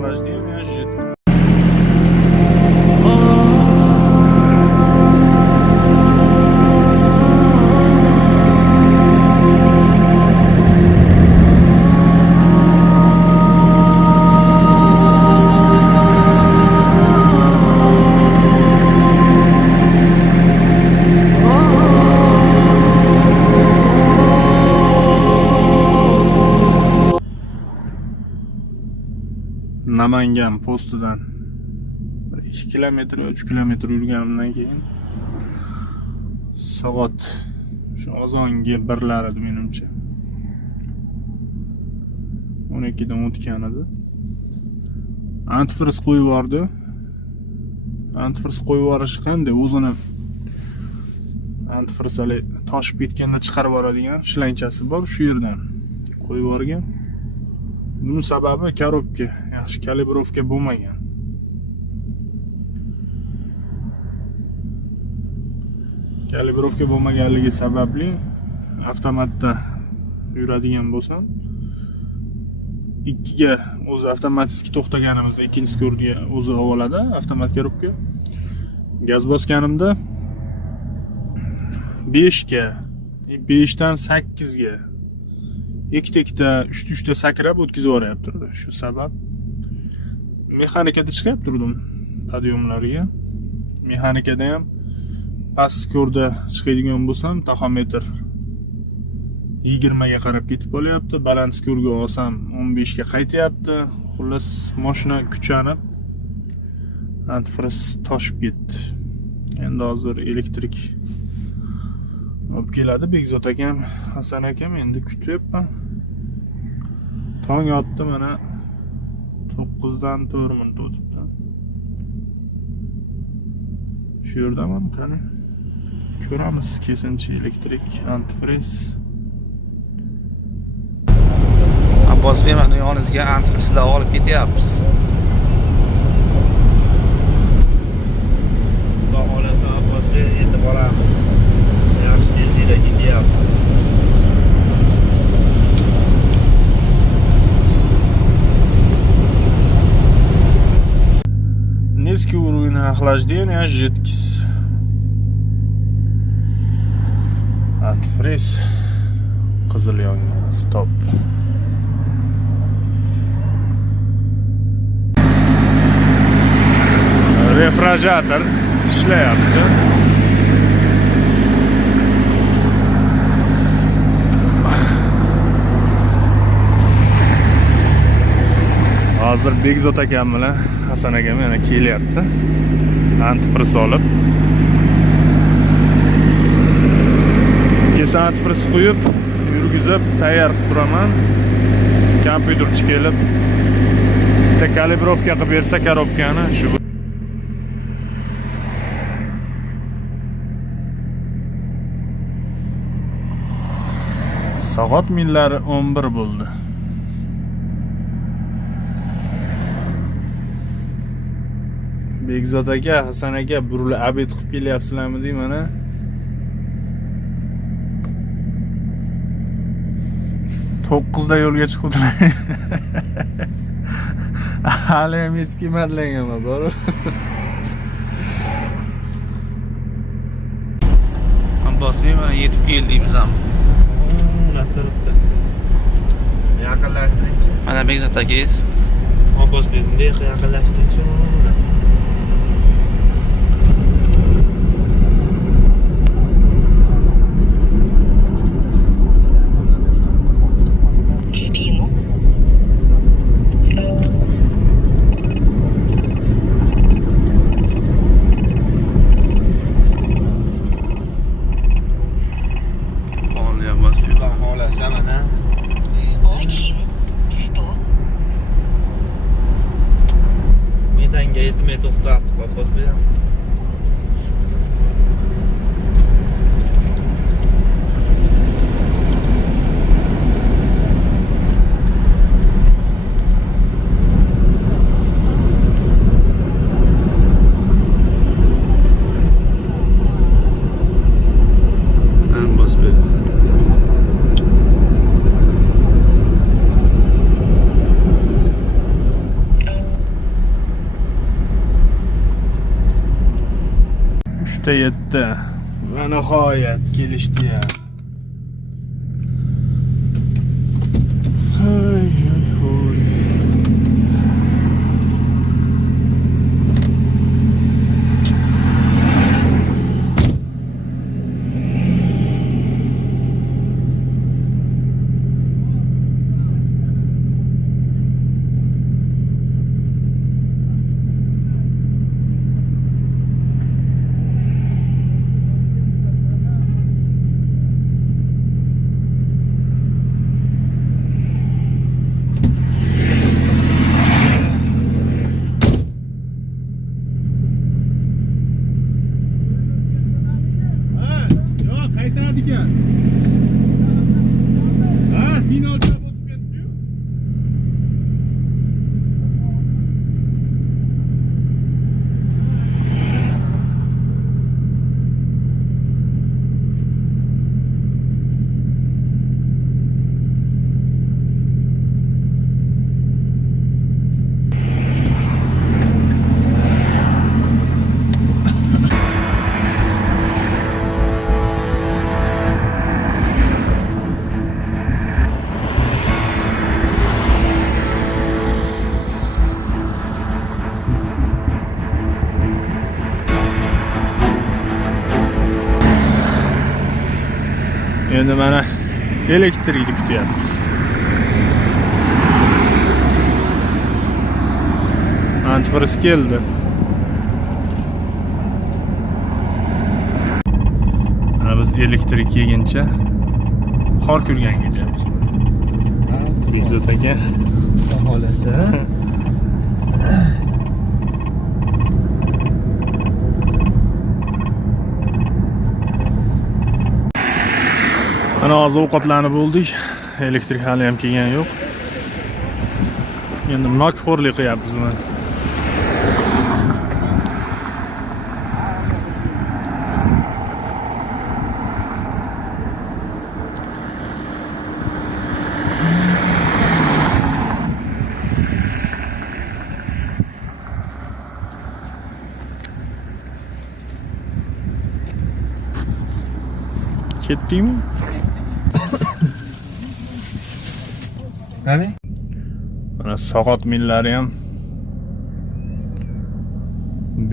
охлаждения жидкого. Namangan postidan 2 kilometr 3 kilometr yurganimdan keyin soat shu azonga 1lar edi menimcha. 12 dan o'tgan edi. Antifriz qo'yib yubordi. Antifriz qo'yib yuborish qanday? O'zini antifriz hali toshib ketganda chiqarib yuboradigan shlanchasi bor, shu yerdan qo'yib yuborgan. Bunun sababi korobka yaxshi kalibrovka bo'lmagan. Kalibrovka bo'lmaganligi sababli avtomatda yuradigan bo'lsam, ikkiga o'zi avtomatik to'xtaganimizda ikkinchi skurga o'zi oladi avtomat korobka. Gaz bosganimda 5 ga, 5 dan 8 ga ikkita, uchta sakrab o'tkazib yuboryapti. Shu sabab mexanikada chiqib turdim podyomlarga. Mexanikada ham past skurda chiqadigan bo'lsam, taxometr 20 ga qarab ketib qolyapti. Baland skurga olsam 15 ga qaytyapti. Xullas mashina kuchanib antifriz toshib ketdi. Endi hozir elektrik olib keladi Bekzod akam, Hasan akam, endi kutyapman. Tong otdi, mana 9 dan 4 minut o'tibdi. Shu yerdaman, qani ko'ramiz kesinchi elektrik antifriz. Abbos bey, mana yoningizga antifrizlar olib ketyapmiz. Xudo xolasa Abbos bey, endi boramiz. Yaxshi tezlikda ketyapti. Низкий уровень охлаждения жидкость. Antifriz qizil yongan. Stop. Refrigerator ishlayapti. Hozir Bekzod akam bilan Hasan akam yana kelyapti. Antifriz olib. Keyin antifriz qo'yib, yurgizib tayyor qilib turaman. Kompyuterchi kelib bitta kalibrovka qilib bersa korobkani shu. Soat millari 11 bo'ldi. Bekzod aka, Hasan aka, burilib abed qilib kelyapsizlarmi deyman mana. To'qqizda yo'lga chiqibdilar. Hali ham yetib kelmadilarmi, bor. Abbos bey, mana yetib keldik ham. Turibdi. Yaqinlashtiringchi. Mana Bekzod akangiz. Abbos bey, bunday yaqinlashtiringchi. Medanga yetmay to'xtatib Abbos bey. 3:07 va nihoyat kelishdi ya. Endi mana elektrikni kutyapmiz. Antifriz keldi. Mana biz elektrik yeguncha qor kurganga ketyapmiz. Bekzod aka Xohlasa. Mana hozir ovqatlanib bo'ldik. Elektrik hali ham kelgani yo'q. Endi nokxo'rlik qilyapmiz mana. Ketdingmi? Qani? Mana soat millari ham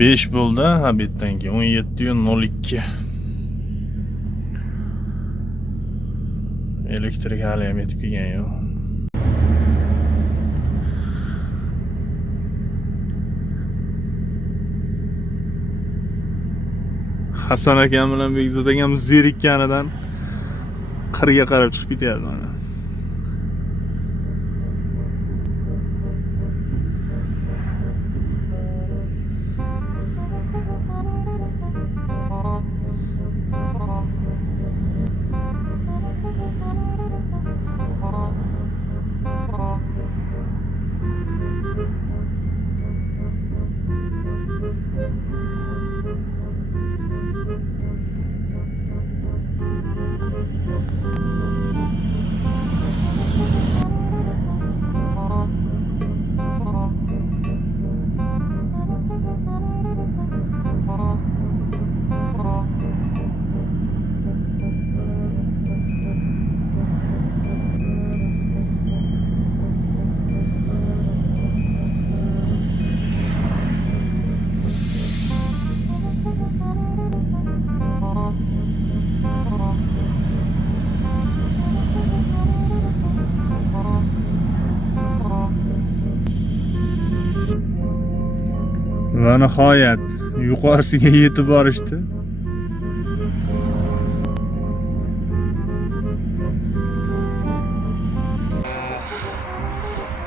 5 bo'ldi, ha bu yerdan keyin 17:02. Elektrik hali ham yetib kelgani yo'q. Hasan akam bilan Bekzod akam zerikkanidan qirga qarab chiqib ketyapti mana. Va nihoyat yuqorisiga yetib borishdi.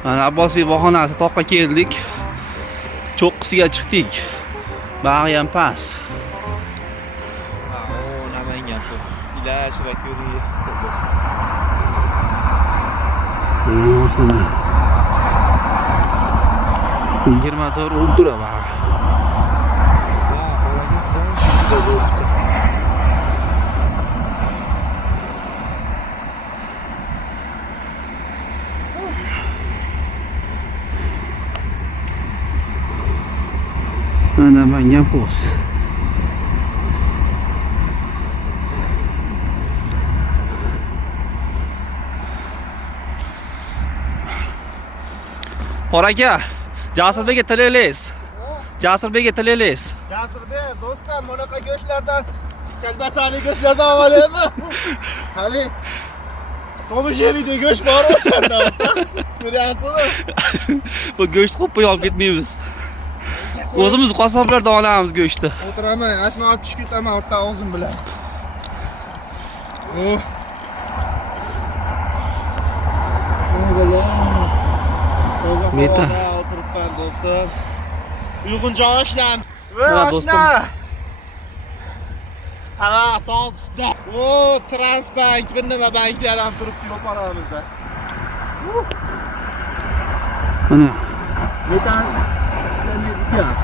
Mana Abbosbek bahonasi toqqa keldik. Cho'qqisiga chiqdik. Bag'i ham past. Ha, o Namangan bu. Ilaç va ko'ri. Yo'qmi? 24 o'ldirib. Ha, qolaga Namangan post. Qora aka, Jasurbekka tilaysiz. Jasurbekka tilaysiz. Jasurbek, do'stim, bunaqa go'shtlardan, kalbasali go'shtlardan olaymi? Hali to'misheli go'sht bor o'shanda. Ko'ryapsizmi? Bu go'sht qo'yib olib ketmaymiz. O'zimiz qassoblardan olamiz go'shtni. O'tiraman, ashuni olib tushib ketaman o'rta og'zim bilan. Meta. O'tiribman do'stim. Uyg'unjon ishlam. Mana do'stim. Ha, tog'da. O, Transbank, bir nima banklar ham turibdi yo'paramizda. Mana Metan ekan.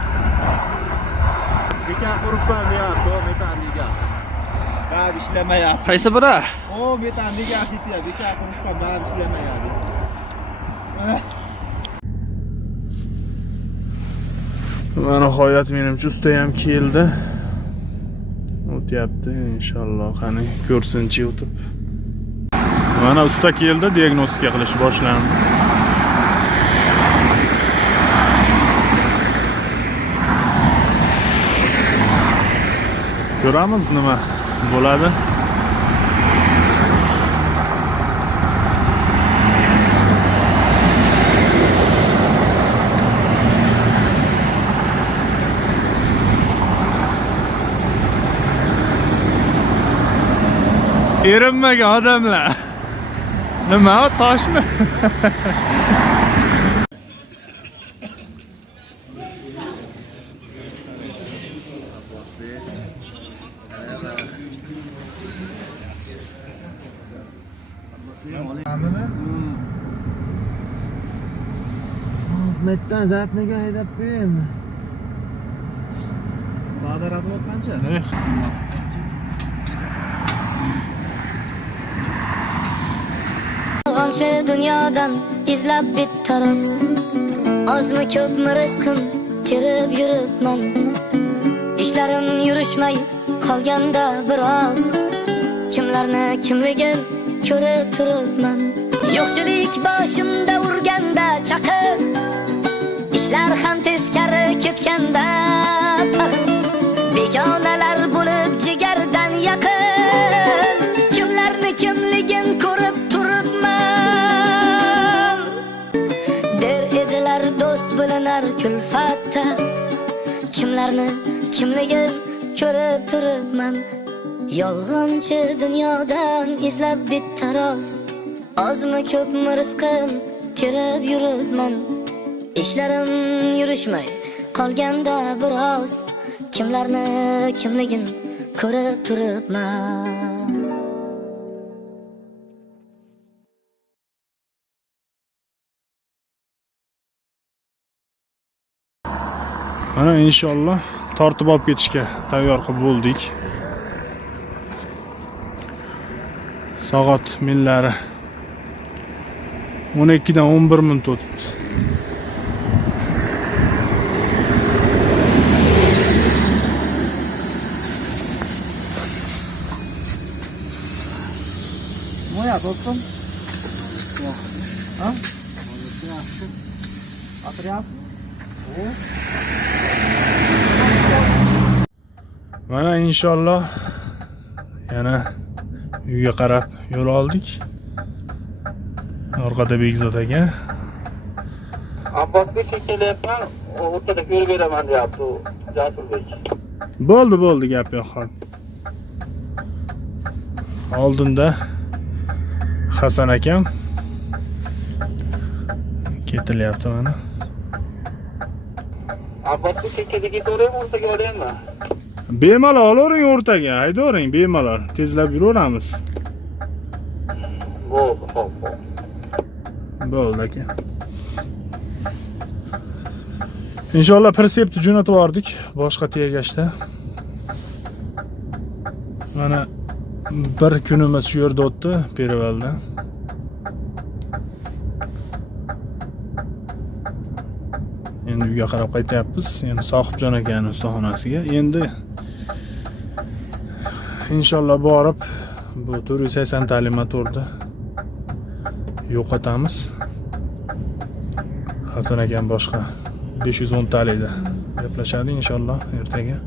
Bekan quribman deyapti, o metan degan. Bab ishlamayapti. qaysi biri? O metan degan ketyapti, bekan quribman, bab ishlamayapti. Va nihoyat menimcha usta ham keldi. O'tyapti inshaalloh. Qani ko'rsinchi o'tib. Mana usta keldi, diagnostika qilish boshlandi. Ko'ramiz nima bo'ladi. Erinmagan odamlar. Nima, toshmi? Metdan zatniga haydab qo'yaymi? Va'da razvot qancha? Yolg'onchi dunyodan izlab bitta rost. Ozmi ko'pmi rizqim terib yuribman. Ishlarim yurishmay qolganda biroz. Kimlarni kimligin ko'rib turibman. Yo'qchilik boshimda urganda chaqib. Ishlar ham teskari ketganda tag'in. Begonalar bo'lib jigardan yaqin. Kimlarni kimligin ko'rib turibman. Der edilar do'st bilinar kulfatda. Kimlarni kimligin ko'rib turibman. Yolg'onchi dunyodan izlab bitta rost. Ozmi ko'pmi rizqim terib yuribman. Ishlarim yurishmay qolganda biroz. Kimlarni kimligin ko'rib turibman. Mana inshaalloh tortib olib ketishga tayyor qilib bo'ldik. Soat millari 12 dan 11 minut o'tdi. Moya do'stim. Ha? Mana inshaalloh yana uyga qarab yo'l oldik. Orqada Bekzod aka. Abbosbekka kelyapman, o'rtada ko'rib beraman deyapti u Jasurbek. Bo'ldi gap yo'q hol. Oldinda Hasan akam ketilyapti mana. Abbosbekka ketaveraymi, o'rtaga olaymi? Bemalol olavering o'rtaga, haydavering bemalol. Tezlab yuraveramiz. Bo'ldi, xo'p. Bo'ldi aka. Inshaalloh persepni jo'natib yubordik boshqa tegashda. Mana bir kunimiz shu yerda o'tdi, Perivalda. Endi uyga qarab qaytyapmiz. Endi Sohibjon akaning ustaxonasiga. Endi inshaalloh borib bu 480 tali motorda yo'qotamiz. Hasan akam boshqa 510 talikda gaplashadi inshaalloh ertaga.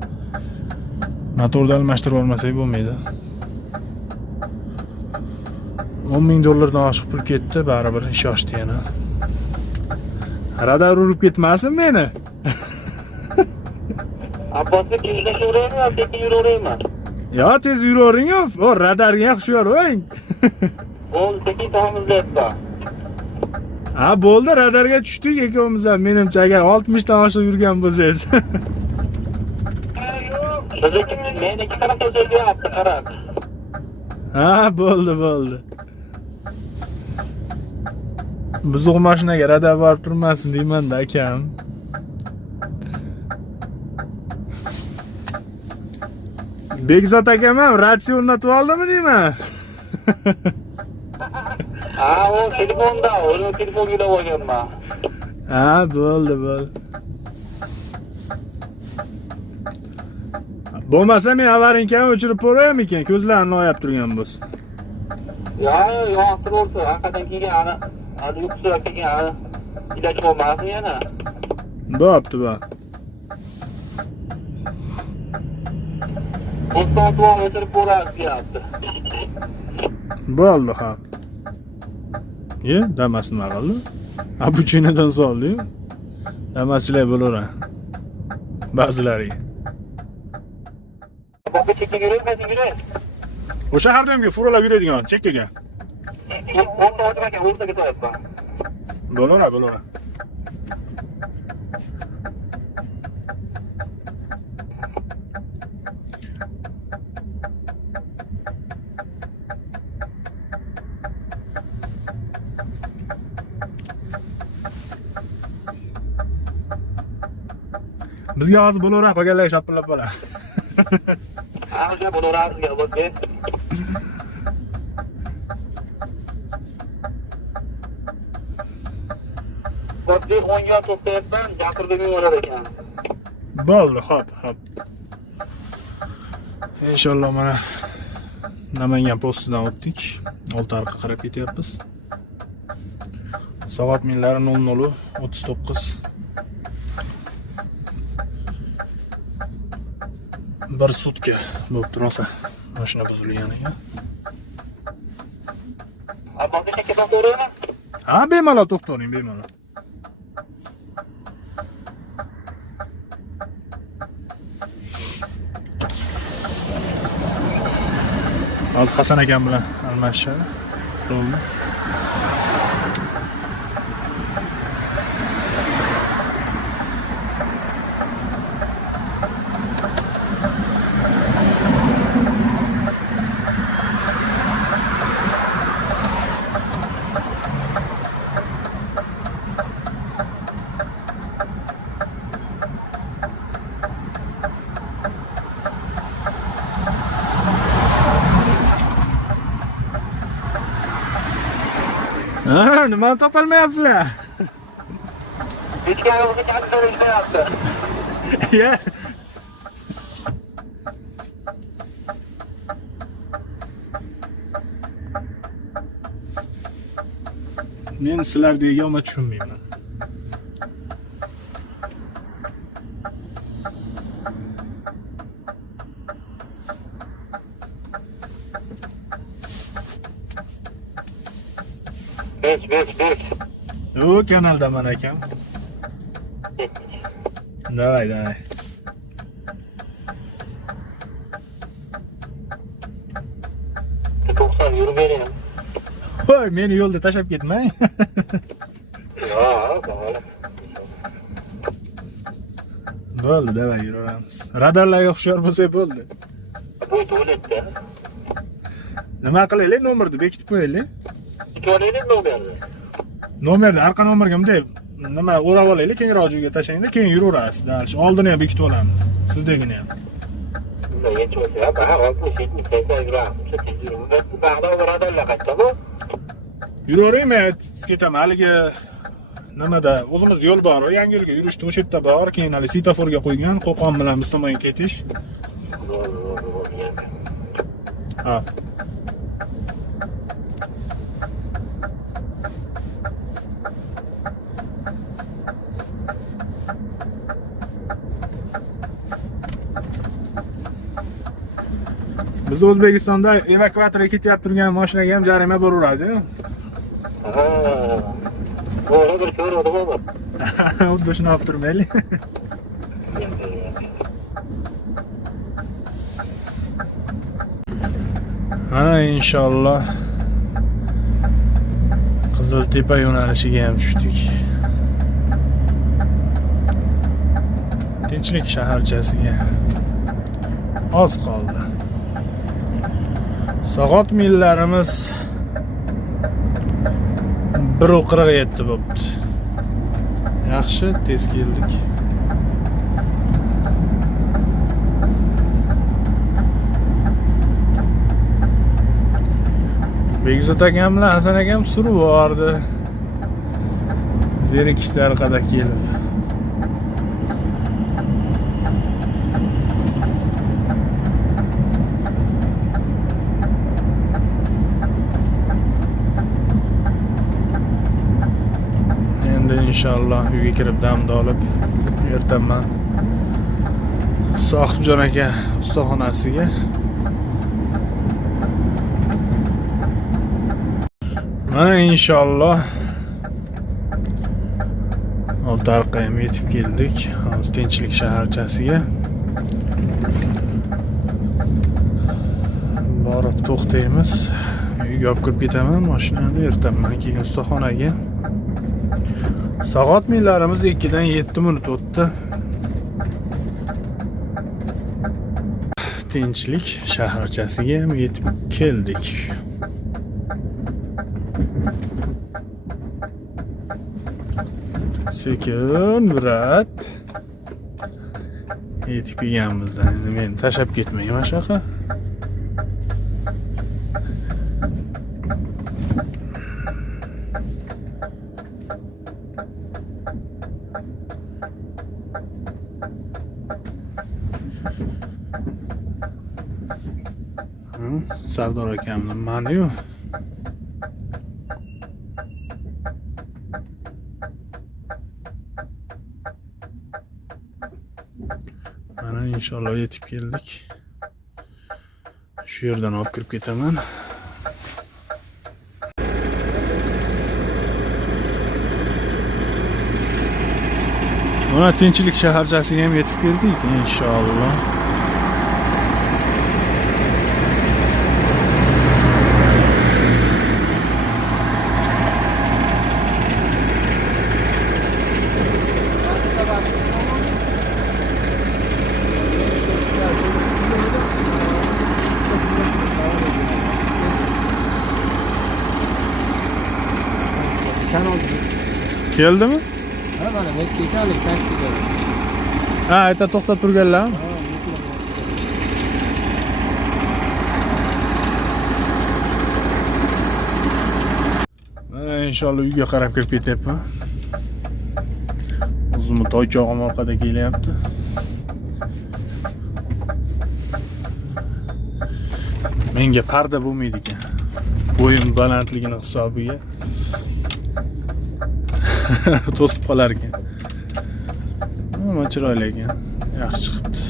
Motorni almashtirib olmasak bo'lmaydi. 10 ming dollardan oshiq pul ketdi, baribir ish oshdi yana. Radar urib ketmasin meni. Abbosga tezlashib yuraymi yo sekin yuraveraymi? Yo, tez yuravering, o radarga yaxshi yoravering. Bo'ldi, sekin tamizlayapman. Ha, bo'ldi, radarga tushdik ikkovimiz ham. Menimcha agar 60 dan oshiq yurgan bo'lsangiz. Bizniki meniki qarab o'tyapti, qarab. Ha, bo'ldi. Buzuq mashinaga radar borib turmasin deyman-da akam. Bekzod akam ham ratsion o'rnatib oldimi deyman? Ha, o telefonda, o'zi telefonga ilib olganman. Ha, bo'ldi. Bo'lmasa men avarinkan o'chirib qo'yaymikan, ko'zlarini oyab turgan bo'lsa. Yo, yoqtirib olsa, haqiqatan keyin ana yuqsirab keyin ana iloj olmasin yana. Bo'pti. Bo'ston tuvoq o'tirib ko'rasiz deyapti. Bo'ldi, ha. Damasni maqaldi. Abuchinadan soldi. Damaschilar bo'laveradi. Ba'zilariga. Boqqa chekka yuraymi? O'sha hardamga furalab yuradigan chekkaga. O'rta o'tirgan o'rtaga to'yapman. Bo'laveradi. Bizga hozir bo'laveradi, qolganlar shopillab bo'ladi. Ha, o'sha bo'laveradi, bo'ldi. Bo'pti, 10 yon to'xtayapman, gapirib yuborar ekan. Bo'ldi, xo'p. Inshaalloh mana Namangan postidan o'tdik. Oltiariqqa qarab ketyapmiz. Soat minlari 00:39. Bir sutka bo'lib tursa, mashina buzilgan ekan. Abbosga chekkadan to'g'rimi? Ha, bemalol to'xtavering, bemalol. Hozir Hasan akam bilan almashishadi. Bo'ldi. Ha, nima topolmayapsizlar? Hech kim o'zi katta ishlayapti. Ya. Men sizlar deganman tushunmayman. Besh. O kanaldaman akam. Давай. 90 yurib bering. Voy, meni yo'lda tashlab ketmang. Yo'q, bo'ldi. Bo'ldi, davay yuraveramiz. Radarlarga hushyor bo'lsak bo'ldi. Bu tualetda. Nima qilaylik, nomerni bekitib qo'yaylik. Tualetda nomerni. Nomerni arqa nomerga bunday nima o'rab olaylik, kengroq joyga tashlangda, keyin yuraverasiz. Darish oldini ham bekitib olamiz. Sizdagini ham. Bunday yechib qo'ysa, ha, hozir shekni tayyorlaymiz. Bu bog'da radarlar qaytsa bu. Yuravering, men ketaman. Haligi nimada o'zimiz yo'l bor, yangi yo'lga yurishda o'sha yerda bor, keyin hali svetoforga qo'ygan, Qo'qon bilan biz tomonga ketish. Ha. Biz O'zbekistonda evakuatorga ketyapti turgan mashinaga ham jarima beraveradi. Ha. O'g'ri bir ko'radi baba. Xuddi shuni olib turmaylik. Mana inshaalloh Qiziltepa yo'nalishiga ham tushdik. Tinchlik shaharchasiga oz qoldi. Soat millarimiz 1:47 bo'libdi. Yaxshi, tez keldik. Begzod akam bilan Hasan akam surib bordi. Zerikishlar qada kelib. Endi inshaalloh uyga kirib damni olib, ertaman Sohibjon aka ustaxonasiga mana inshaalloh Oltiariqqa ham yetib keldik. Hozir Tinchlik shaharchasiga borib to'xtaymiz. Uyga olib kirib ketaman mashinani, ertaman keyin ustaxonaga. Soat millarimiz 2 dan 7 minut o'tdi. Tinchlik shaharchasiga ham yetib keldik. Sekin brat yetib kelganmizdan men tashlab ketmayman shaqa. Sardor akamning mani-yu. Mana inshaalloh yetib keldik. Shu yerdan olib kirib ketaman. Mana Tinchlik shaharchasiga ham yetib keldik inshaalloh. Keldimi? Ha, mana bekalik taksiga. Ha, ayta to'xtab turganlar. Mana inshaalloh uyga qarab kirib ketyapman. O'zimni toychog'im orqada kelyapti. Menga parda bo'lmaydi ekan. Bo'yim balandligini hisobiga to'sib qolar ekan. Ammo chiroyli ekan. Yaxshi chiqibdi.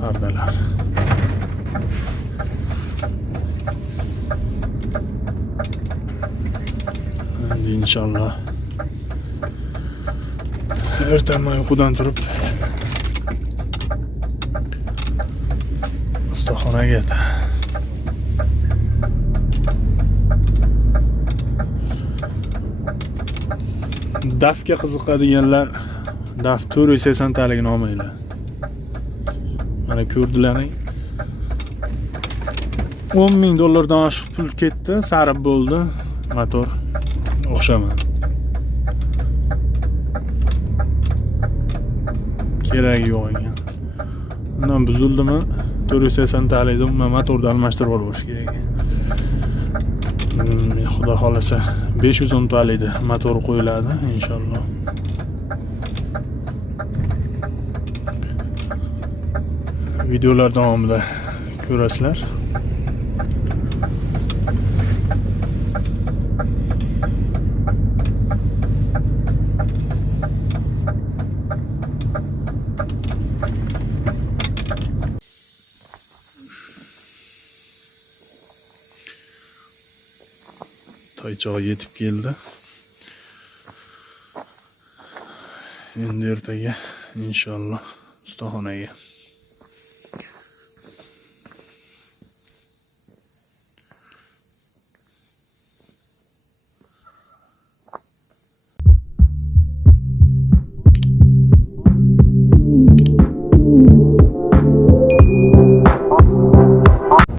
Pardalar. Endi inshaalloh ertaman uyqudan turib ustaxonaga Dafga qiziqadiganlar Daf 480 taligini olmaylar. Mana ko'rdilaring. $10,000 dan oshiq pul ketdi, sarib bo'ldi motor. O'xshaman. Keragi yo'q ekan. Undan buzildimi? 480 talikda umuman motorni almashtirib olish kerak ekan. Xudo xolasa 510 talikda motor qo'yiladi inshaalloh. Videolar davomida ko'rasizlar. Toychog'i yetib keldi. Endi ertaga inshaalloh ustaxonaga